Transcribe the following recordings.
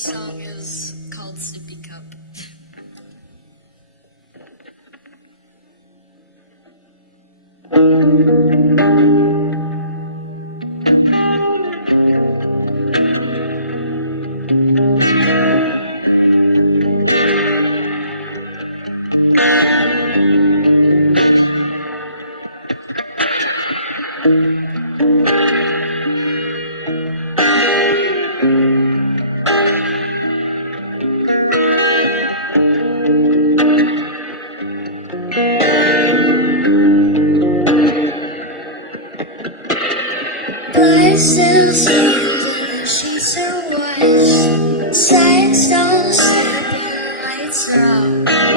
song is called Sippy Cup. Blood still stains and the sheets are washed. Silence don't sleep and lights are out.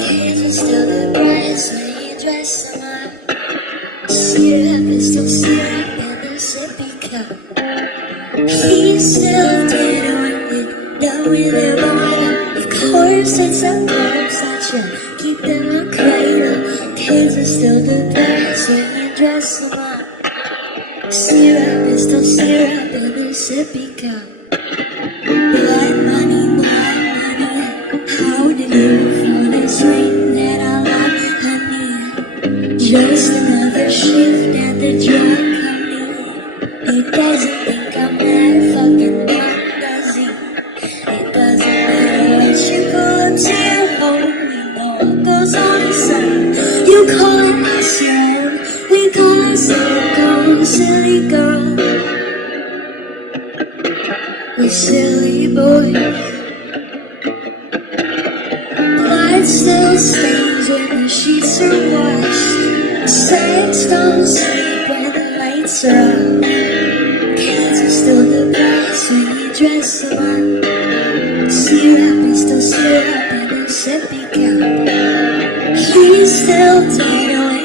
Kids are still the brightest when you dress them up. Syrup is still syrup in the sippy cup. He's still dead when you're done with their bottle. Of course it's a corpse that you keep in a cradle. Kids are still the brightest when you dress them up. Syrup is still syrup in the sippy cup. Blood money, how did you afford this ring that I love, honey? Just another shift at the drug company. He doesn't think I'm that fucking dumb, does he? It doesn't matter what you pull up to your home. We know what goes on inside. You call it us your own, we call ourselves girl, silly girl. We're silly boys. Blood still stains when the sheets are washed. Sex don't sleep when the lights are out. Kids are still the best when you dress them up. Syrup is still syrup in the sippy cup. He's still tied away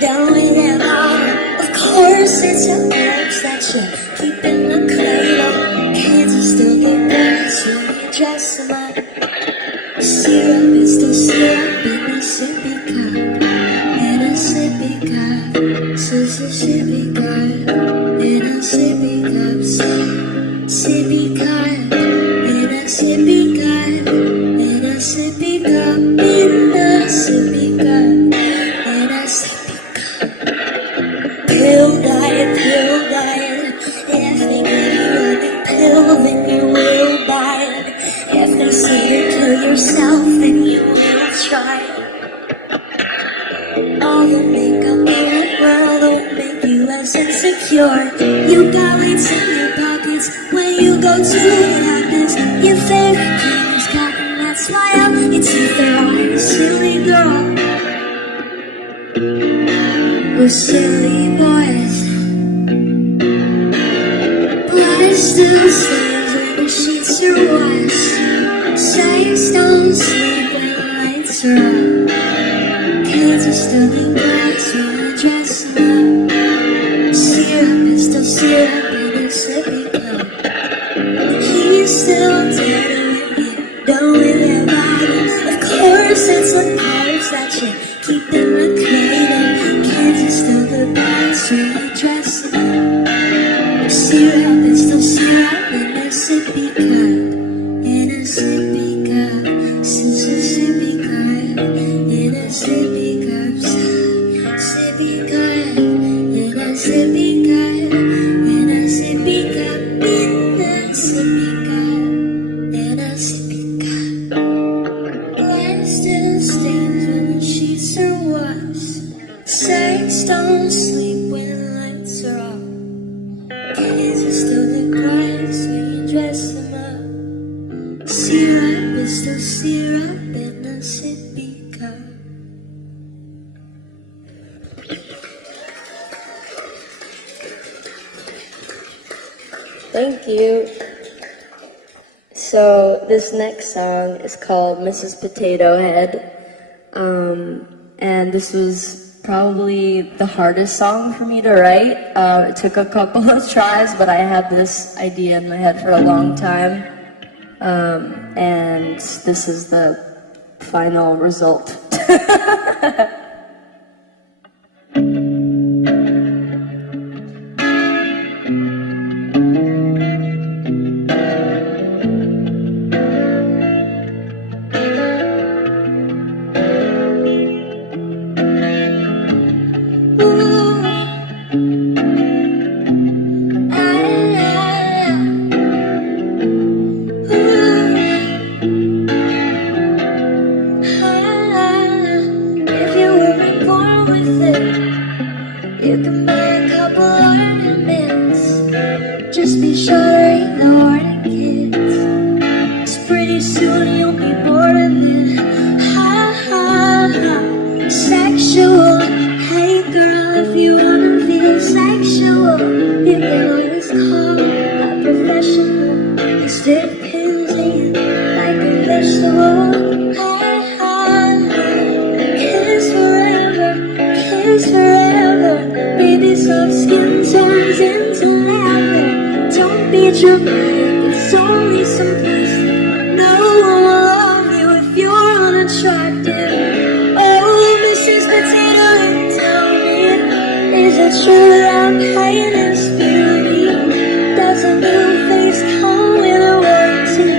down with that bottle. Of course it's a corpse that you keep in the cradle. Kids are still the best when you dress them up. Syrup is still syrup in a sippy cup. In a sippy cup. Sippy cup. In a sippy cup. Sippy cup. In a sippy cup. In a sippy cup. In a sippy cup. In a sippy cup. Pill diet. If they give you a pill, then you will buy it. If they say to kill yourself, then you will try. All the makeup in the world won't make you less insecure. You got lights in your pockets when you go to practice. Your favorite game is cotton, that smile. Your teeth are on, silly girl. We're silly boys. Blood still stains when the sheets are washed. Sex don't sleep when the lights are out. Kids are still the best when you dress them up. Syrup is still syrup in a sippy cup. He's still dead when you're done with your body. Of course it's the cards that you keep in the cradle. Kids are still the best when you dress them up. Syrup is still syrup in a sippy cup. In a sippy cup. Sippy cup. In a sippy cup. Sippy cup. In a sippy cup. In a sippy cup. In a sippy cup. In a sippy cup. Blood still stains when the sheets are washed. Sex don't sleep when the lights are off. Kids are still the brightest when you dress them up. Syrup is still syrup in a sippy cup. Thank you. So this next song is called Mrs. Potato Head. And this was probably the hardest song for me to write. It took a couple of tries, but I had this idea in my head for a long time. And this is the final result. just be sure to ignore the kids. 'Cause pretty soon you'll be bored of it. Ha ha ha. Sexual. Hey girl, if you wanna feel sexual, you can always call a professional. It depends like a vegetable. Ha ha ha. Kiss forever, kiss forever. Baby, soft skin turns into leather. Don't be dramatic, it's only some plastic. No one will love you if you're unattractive. Oh, Mrs. Potato, tell me, is it true that I'm paying this beauty? Does a new face come with a warranty?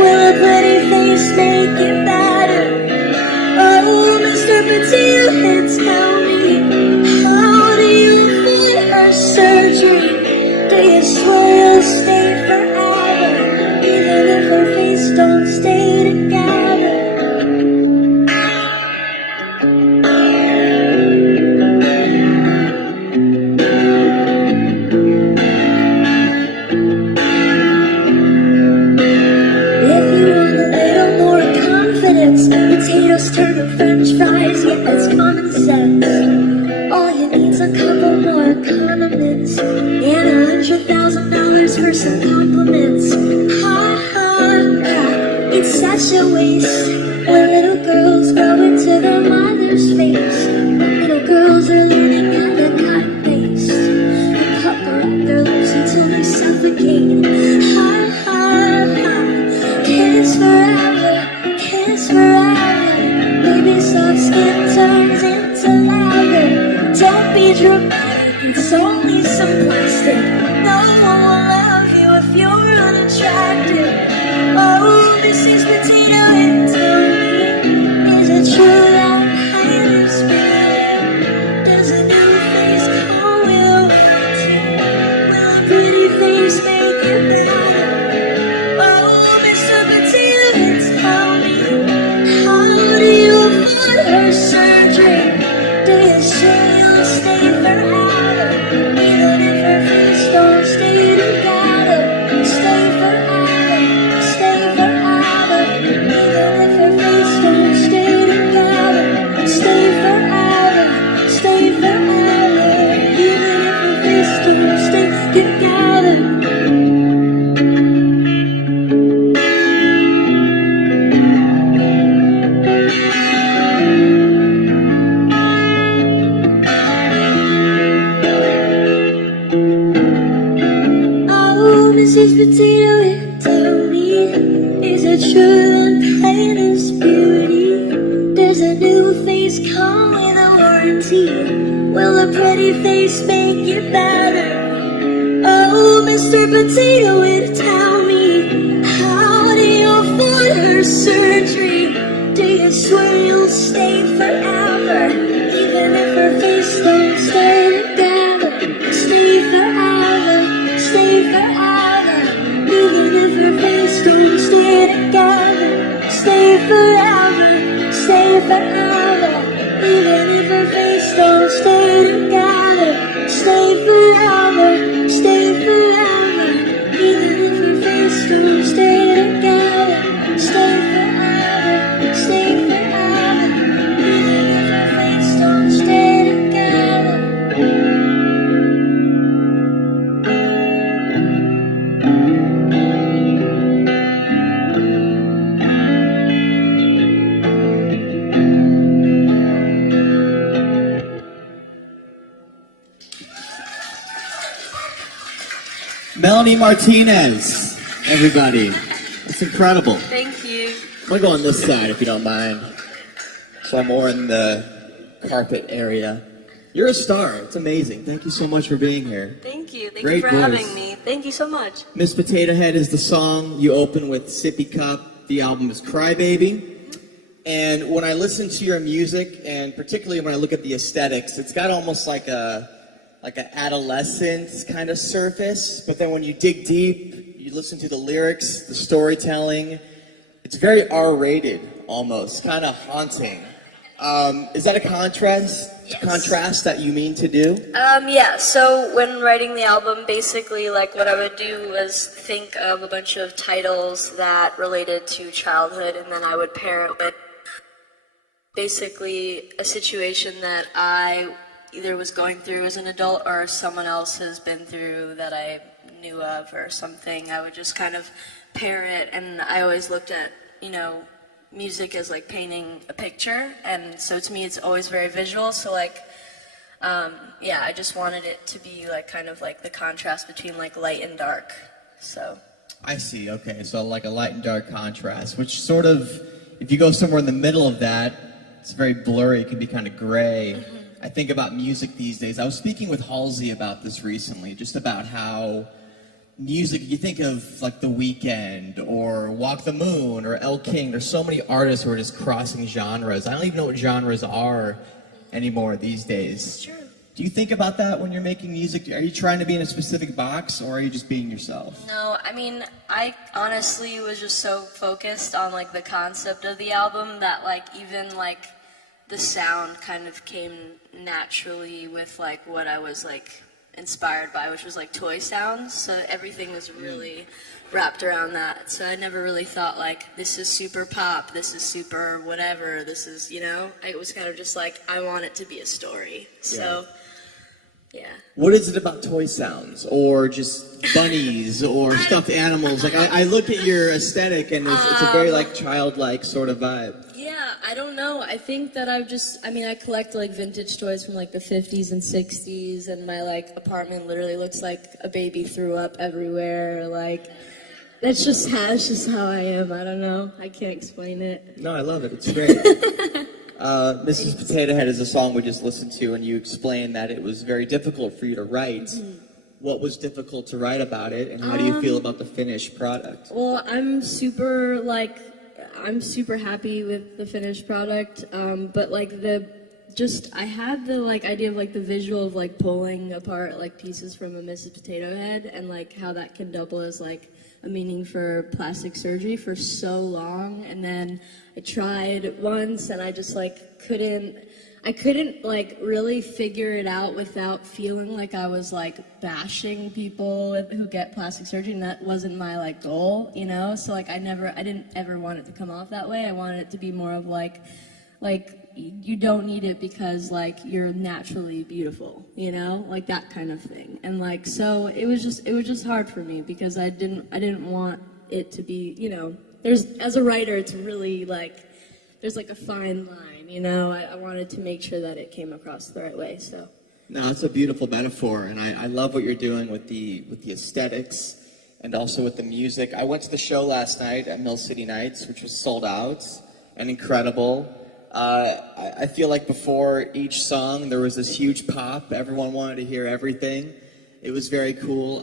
Will a pretty face make it better? Oh, Mr. Potato Head, tell me, how do you avoid her surgery? Do you swear you'll stay forever, even if her face don't stay together? If you want a little more confidence, potatoes turn to French fries, yeah, that's common sense. All you need's a couple more condiments and $100,000 for some compliments. Ha ha ha, it's such a waste when little girls grow into their mother's face. Little girls are learning how to cut paste and pucker up their lips until they suffocate. Ha ha ha, kiss forever, kiss forever. Baby, soft skin turns into leather. Don't be dramatic, it's only some plastic. No one will love you if you're unattractive. Oh, Mrs. Potato Head, tell me, is it true that pain is bad? Does a new face come with a warranty? Will a pretty face make it better? Oh, Mr. Potato Head, tell me, how do you avoid her surgery? Do you swear you'll stay forever, even if her face don't stay together? Stay forever, stay forever, even if her face don't stay together. Stay forever, stay forever, even if her face don't stay together. Oh, Mrs. Potato Head, tell me, is it true that pain is beauty? Does a new face come with a warranty? Will a pretty face make it better? Oh, Mr. Potato Head, tell me, how do you avoid her surgery? Do you swear you'll stay forever, even if her face don't stay together? Stay forever, stay forever, even if her face don't stay together. Stay forever, stay forever, even if her face don't stay together. Stay forever, stay forever, even if her face don't stay together. Stay forever, stay forever, even if her face don't stay together. Melanie Martinez, everybody. It's incredible. Thank you. We'll go on this side if you don't mind. So I'm more in the carpet area. You're a star. It's amazing. Thank you so much for being here. Thank you. Thank Great you for voice. having me. Thank you so much. Miss Potato Head is the song. You open with Sippy Cup. The album is Crybaby. And when I listen to your music, and particularly when I look at the aesthetics, it's got almost like an adolescent kind of surface. But then when you dig deep, you listen to the lyrics, the storytelling, it's very R-rated almost, kind of haunting. Is that a contrast that you mean to do? Yeah, so when writing the album, basically, like, what I would do was think of a bunch of titles that related to childhood, and then I would pair it with basically a situation that I either was going through as an adult or someone else has been through that I knew of or something. I would just kind of pair it, and I always looked at, music as like painting a picture, and so to me it's always very visual, so like I just wanted it to be like kind of like the contrast between like light and dark. So I see. Okay, so like a light and dark contrast, which sort of, if you go somewhere in the middle of that, it's very blurry. It can be kind of gray. Mm-hmm. I think about music these days. I was speaking with Halsey about this recently, just about how music, you think of like The Weeknd or Walk the Moon or El King. There's so many artists who are just crossing genres. I don't even know what genres are anymore these days. It's true. Do you think about that when you're making music? Are you trying to be in a specific box, or are you just being yourself? No, I mean, I honestly was just so focused on like the concept of the album that like even like the sound kind of came naturally with like what I was like inspired by, which was like toy sounds. So everything was really wrapped around that. So I never really thought like this is super pop, this is super whatever, this is, it was kind of just like I want it to be a story. So yeah. What is it about toy sounds, or just bunnies, or stuffed animals? Like I look at your aesthetic, and it's a very like childlike sort of vibe. Yeah, I don't know. I think that I collect like vintage toys from like the 50s and 60s, and my like apartment literally looks like a baby threw up everywhere. Like that's just how I am. I don't know. I can't explain it. No, I love it. It's great. Mrs. Potato Head is a song we just listened to, and you explained that it was very difficult for you to write. Mm-hmm. What was difficult to write about it, and how do you feel about the finished product? Well, I'm super happy with the finished product, but like I had the like idea of like the visual of like pulling apart like pieces from a Mrs. Potato Head, and like how that can double as like a meaning for plastic surgery for so long. And then I tried once, and I just like couldn't like really figure it out without feeling like I was like bashing people who get plastic surgery, and that wasn't my like goal, so like I didn't ever want it to come off that way. I wanted it to be more of like you don't need it because like you're naturally beautiful, like that kind of thing. And like so it was just hard for me because I didn't want it to be, there's, as a writer, it's really like there's like a fine line. I wanted to make sure that it came across the right way. So no, it's a beautiful metaphor, and I love what you're doing with the aesthetics and also with the music. I went to the show last night at Mill City Nights, which was sold out and incredible. I feel like before each song there was this huge pop. Everyone wanted to hear everything. It was very cool.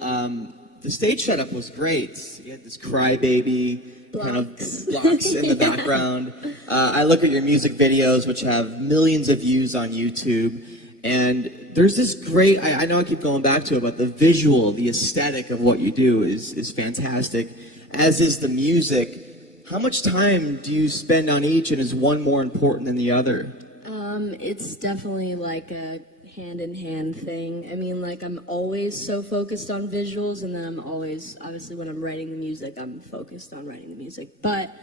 The stage setup was great. You had this crybaby kind of blocks in the background. I look at your music videos, which have millions of views on YouTube, and there's this great, I know I keep going back to it, but the visual, the aesthetic of what you do is fantastic, as is the music. How much time do you spend on each, and is one more important than the other? It's definitely like a hand-in-hand thing. I mean, like, I'm always so focused on visuals, and then I'm always, obviously, when I'm writing the music, I'm focused on writing the music. But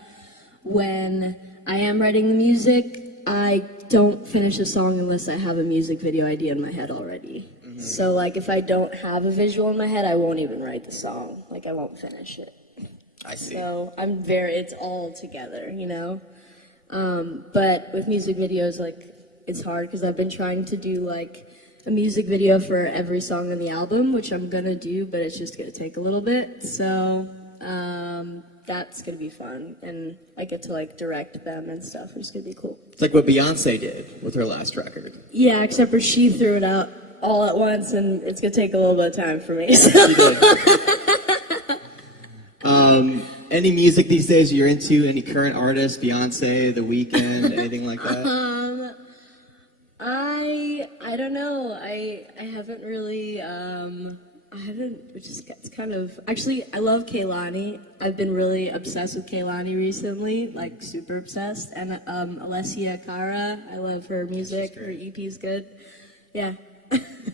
when I am writing the music, I don't finish a song unless I have a music video idea in my head already. Mm-hmm. So, like, if I don't have a visual in my head, I won't even write the song. Like, I won't finish it. I see. So it's all together, But with music videos, like, it's hard because I've been trying to do like a music video for every song on the album, which I'm gonna do, but it's just gonna take a little bit. So that's gonna be fun, and I get to like direct them and stuff, which is gonna be cool. It's like what Beyonce did with her last record. Yeah, except for she threw it out all at once, and it's gonna take a little bit of time for me. So. She did. Any music these days you're into? Any current artists? Beyonce, The Weeknd, anything like that? I don't know. I haven't really. I haven't, which is it's kind of actually I love Kehlani. I've been really obsessed with Kehlani recently, like super obsessed. And Alessia Cara, I love her music. Her EP is good. Yeah.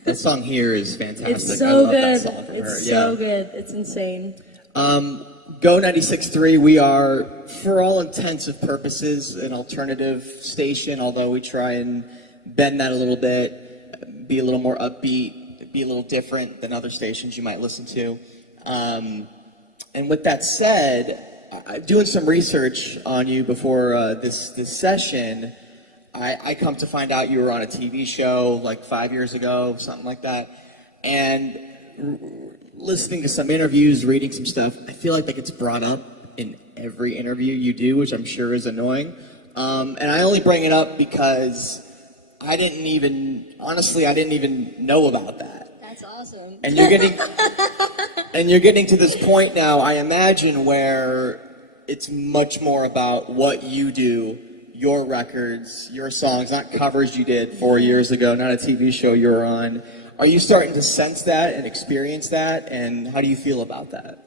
That song here is fantastic. It's so I love good. That song from her. It's so good. It's insane. Go 96.3, we are, for all intents and purposes, an alternative station, although we try and bend that a little bit, be a little more upbeat, be a little different than other stations you might listen to. And with that said, doing some research on you before this session, I come to find out you were on a TV show like 5 years ago, something like that, and listening to some interviews, reading some stuff, I feel like that gets brought up in every interview you do, which I'm sure is annoying. And I only bring it up because I didn't even know about that. That's awesome. And you're getting to this point now, I imagine, where it's much more about what you do, your records, your songs, not covers you did 4 years ago, not a TV show you were on. Are you starting to sense that and experience that, and how do you feel about that?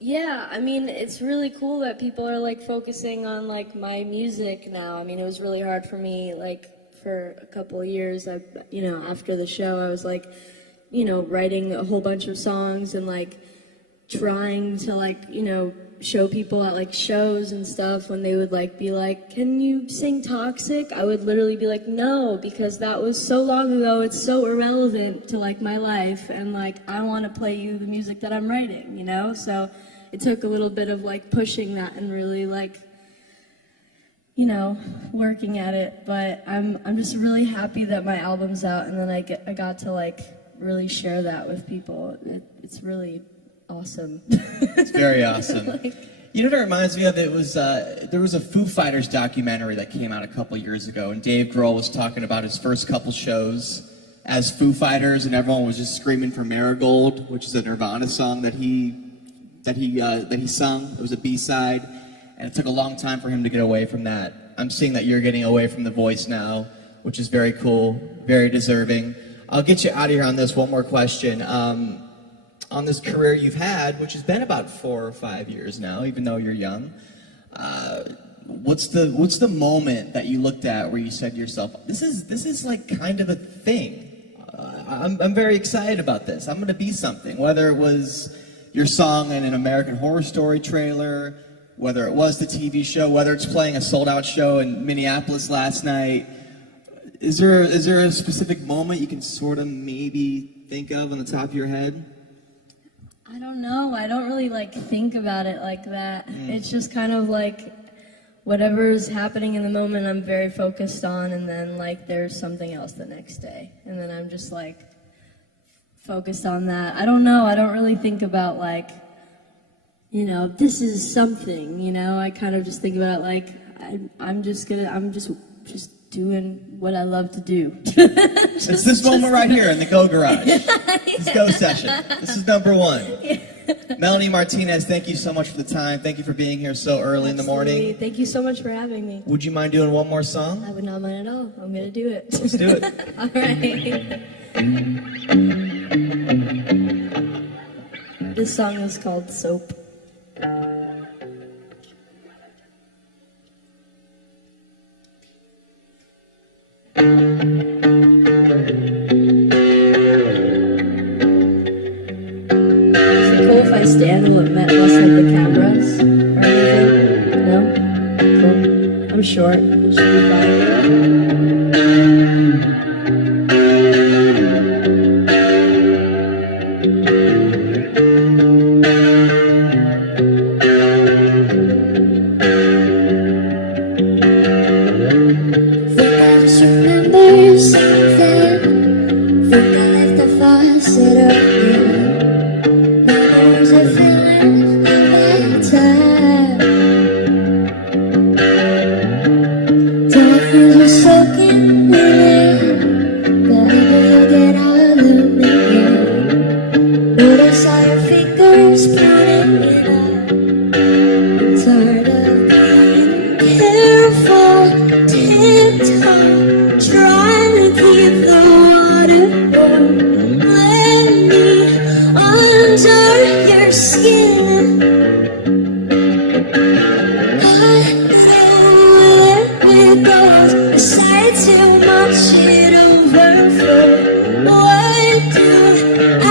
Yeah, I mean, it's really cool that people are like focusing on like my music now. I mean, it was really hard for me, like for a couple of years. After the show, I was like, writing a whole bunch of songs and like trying to like, show people at like shows and stuff when they would like be like, can you sing Toxic? I would literally be like, no, because that was so long ago, it's so irrelevant to like my life, and like I want to play you the music that I'm writing, so it took a little bit of like pushing that and really like working at it, but I'm just really happy that my album's out, and then I got to like really share that with people. It's really awesome. It's very awesome. You know what it reminds me of? It was there was a Foo Fighters documentary that came out a couple years ago, and Dave Grohl was talking about his first couple shows as Foo Fighters, and everyone was just screaming for Marigold, which is a Nirvana song that he sung. It was a B-side, and it took a long time for him to get away from that. I'm seeing that you're getting away from the voice now, which is very cool, very deserving. I'll get you out of here on this. One more question. On this career you've had, which has been about 4 or 5 years now, even though you're young, what's the moment that you looked at where you said to yourself, this is like kind of a thing. I'm very excited about this. I'm going to be something. Whether it was your song in an American Horror Story trailer, whether it was the TV show, whether it's playing a sold-out show in Minneapolis last night, is there a specific moment you can sort of maybe think of on the top of your head? I don't know. I don't really like think about it like that. It's just kind of like whatever's happening in the moment I'm very focused on, and then like there's something else the next day. And then I'm just like focused on that. I don't know. I don't really think about like, this is something, I kind of just think about it like I'm just doing what I love to do. It's this moment right here in the Go Garage. This Go session. This is number one. Yeah. Melanie Martinez, thank you so much for the time. Thank you for being here so early in the morning. Thank you so much for having me. Would you mind doing one more song? I would not mind at all. I'm going to do it. Let's do it. All right. This song is called Soap. Stand and mess up the cameras or anything? No? Cool. I'm short. It should be Think I just remember something. Think I left the faucet open. Memories are filling the time. Dolphins were soaking the rain. But I knew you'll get all of me. Notice all your fingers skin. It goes aside too much, it overflows. What do I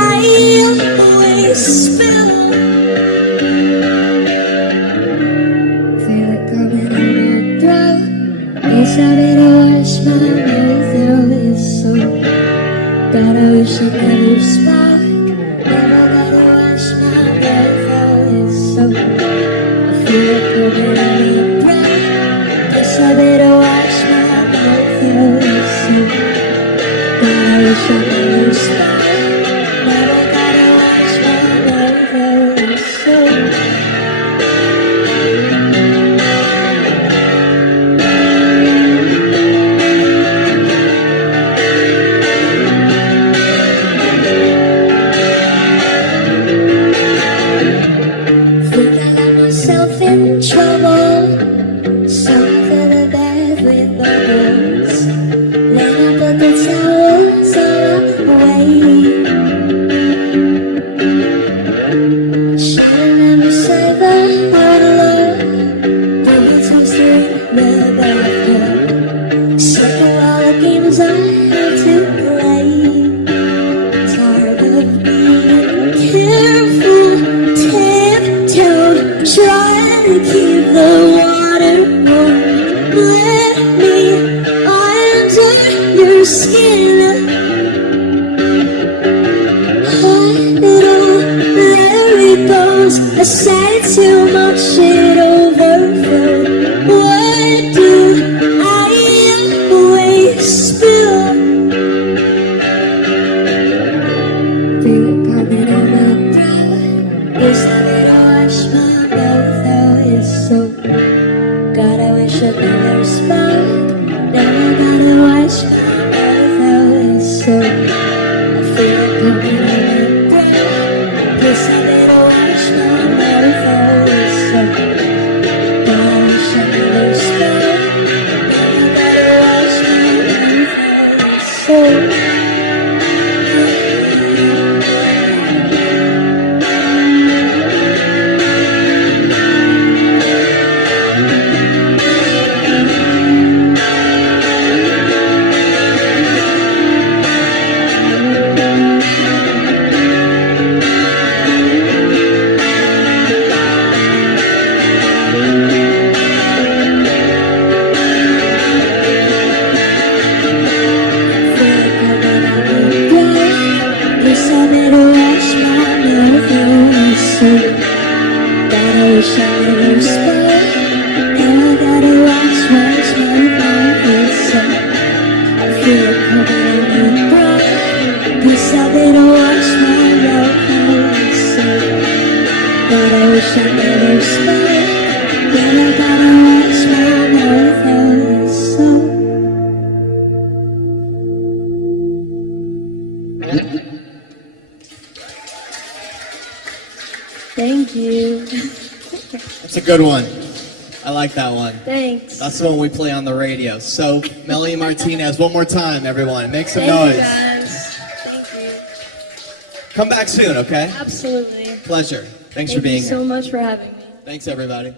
always spill? Feel it coming on my throat. It's having to wash my mouth out. It's so God, I wish I never spoke. Never gotta wash my mouth out. It's so I feel it coming on my throat. Guess I better wash my mouth out. It's so God, I wish I never spoke. Never gotta wash my mouth out. It's so think I got myself in trouble. Some for the bed with bubbles. Then I put the towels all away. Should've never said the word love. Then I tossed her in the bathtub. Sick of all the games I had to play. Tired of being careful, tiptoed, trying to keep the water warm. Let me under your skin. Little, there it goes. I said too much, it overflowed. What do I always spill? Feel it coming on my throat. Yes, I better wash my mouth out. It's so God, I wish I never spoke. Now I gotta wash my mouth out. It's so I feel it coming on my throat. Yes, I better wash my mouth out. It's so God, I wish I never spoke. Now I gotta wash my mouth out. It's so yes, I better wash my mouth out. It's so God, I wish I never spoke. Now I gotta wash my mouth. It's so I feel it coming on my throat. Yes, I better wash my mouth out. It's so God, I wish I never spoke. Now I gotta wash my mouth out. It's so thank you. That's a good one. I like that one. Thanks. That's the one we play on the radio. So, Melanie Martinez, one more time, everyone. Make some Thank you noise. guys. Thank you. Come back soon, okay? Absolutely. Pleasure. Thanks Thank for being you so here. much for having me. Thanks, everybody.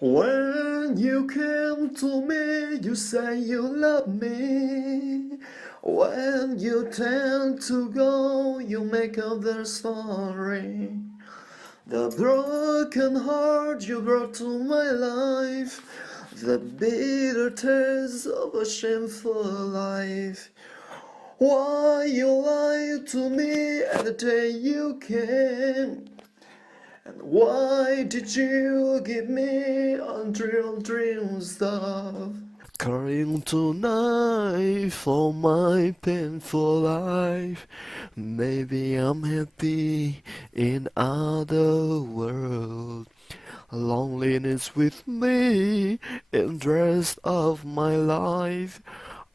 When you came to me, you say you love me. When you tend to go, you make up their story. The broken heart you brought to my life, the bitter taste of a shameful life. Why you lied to me at the day you came? And why did you give me unreal dream stuff? Crying tonight for my painful life. Maybe I'm happy in other world. Loneliness with me in the rest of my life.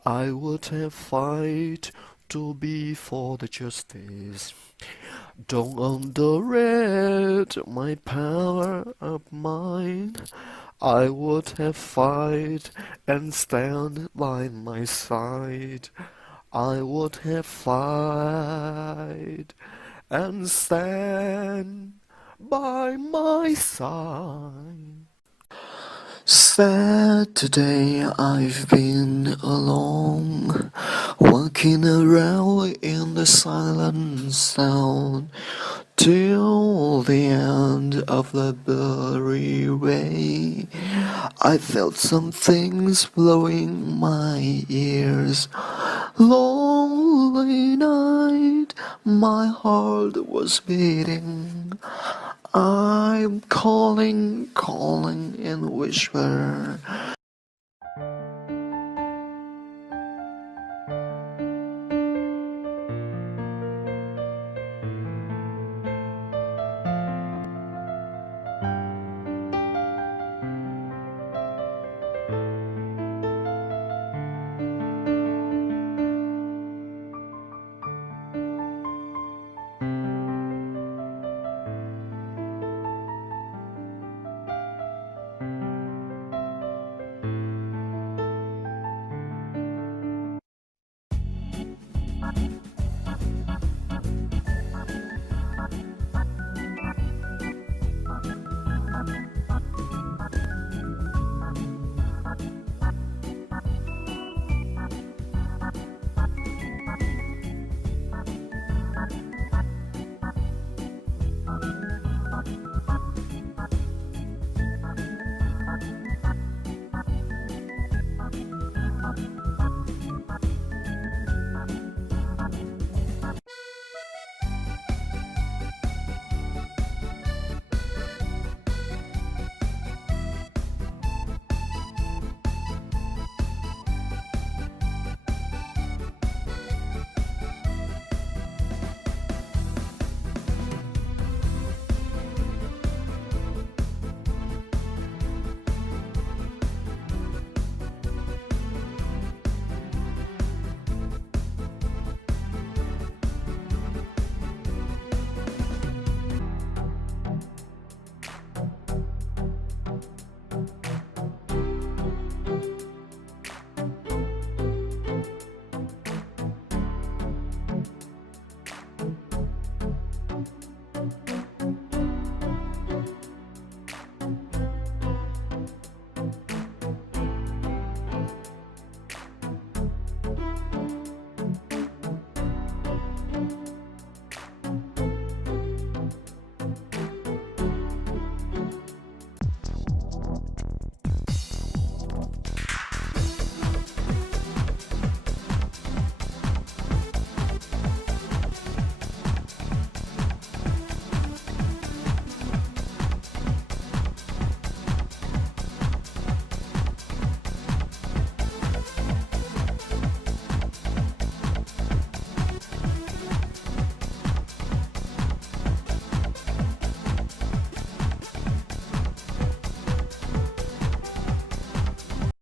I would have fight to be for the justice. Don't underrate my power of mind. I would have fight and stand by my side. I would have fight and stand by my side. Saturday I've been alone, walking around in the silent sound, till the end of the blurry way. I felt some things blowing my ears. Lonely night, my heart was beating. I'm calling in whisper.